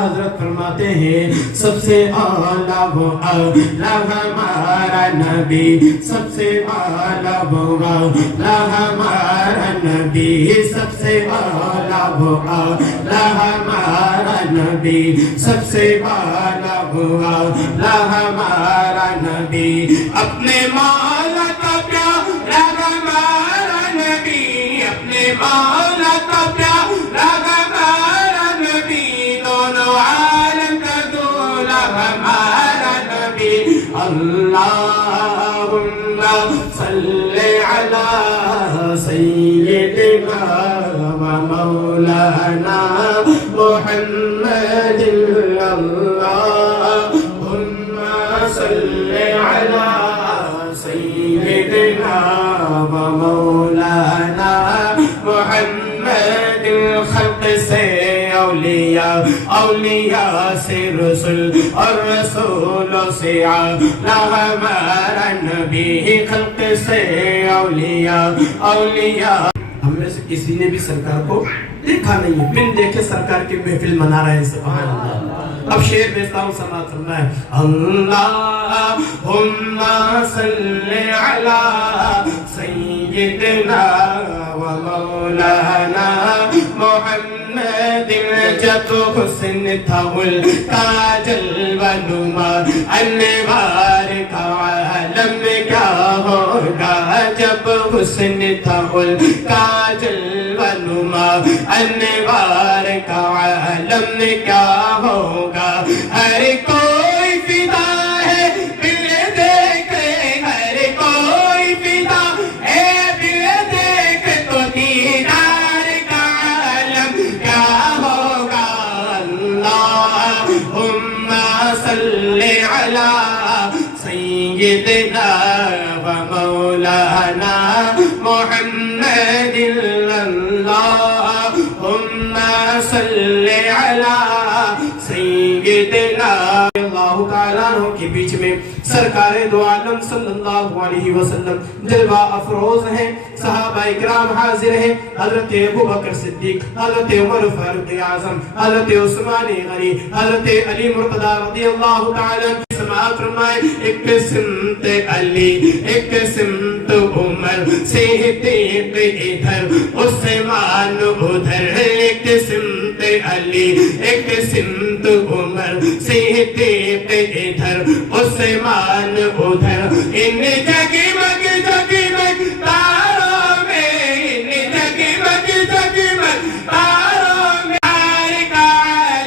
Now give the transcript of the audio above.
حضرت فرماتے ہیں سب سے اعلیٰ وہ اعلیٰ ہمارا نبی، سب سے اعلیٰ وہ اعلیٰ ہمارا نبی، سب سے اعلیٰ وہ اعلیٰ ہمارا نبی، سب سے اعلیٰ وہ اعلیٰ ہمارا نبی، اپنے مولا کا پیارا ہمارا نبی، اپنے مولا کا پیارا ہمارا نبی، دونوں عالم کا دولا ہمارا نبی، اللہم صلی علی سیدنا و مولانا محمد، اللہم صلی علی سیدنا و مولانا محمد، خلق سے اولیاء، اولیاء سے رسول، اور رسولوں سے اعلیٰ ہمارا نبی، خلق سے اولیاء، اولیاء۔ ہم میں سے کسی نے بھی سرکار کو دیکھا نہیں ہے، بن دیکھے سرکار کی محفل منا رہے ہیں، سبحان اللہ۔ اب شعر بیچتا ہوں، سماعت فرما ہے، اللہم صلی علی سیدنا و مولانا محمد، جب حسن تھا الکاجل و نما، انوار کا عالم کیا ہوگا، جب حسن تھا الکاجل و نما، انوار کا عالم کیا ہوگا، ہر کوئی فدا ہے بل دیکھے، ہر کوئی فدا ہے بل دیکھے، تو دیدار کا عالم کیا ہوگا، اللہم صلی علی سیدنا و مولانا محمد، اللہم صلی علی سیدنا۔ اللہ تعالیٰ عنہ کے بیچ میں سرکار دو عالم صلی اللہ علیہ وسلم جلوہ افروز ہیں، صحابہ اکرام حاضر ہیں، حضرت ابوبکر صدیق، حضرت عمر فاروق اعظم، حضرت عثمان غنی، حضرت علی مرتضی رضی اللہ تعالیٰ عنہ۔ سماعت فرمائے، ایک سمت علی، ایک سمت عمر، صدیق ادھر، عثمان ادھر، ایک سمت علی، ایک سمت عمر، صدیق ادھر، عثمان ادھر، ان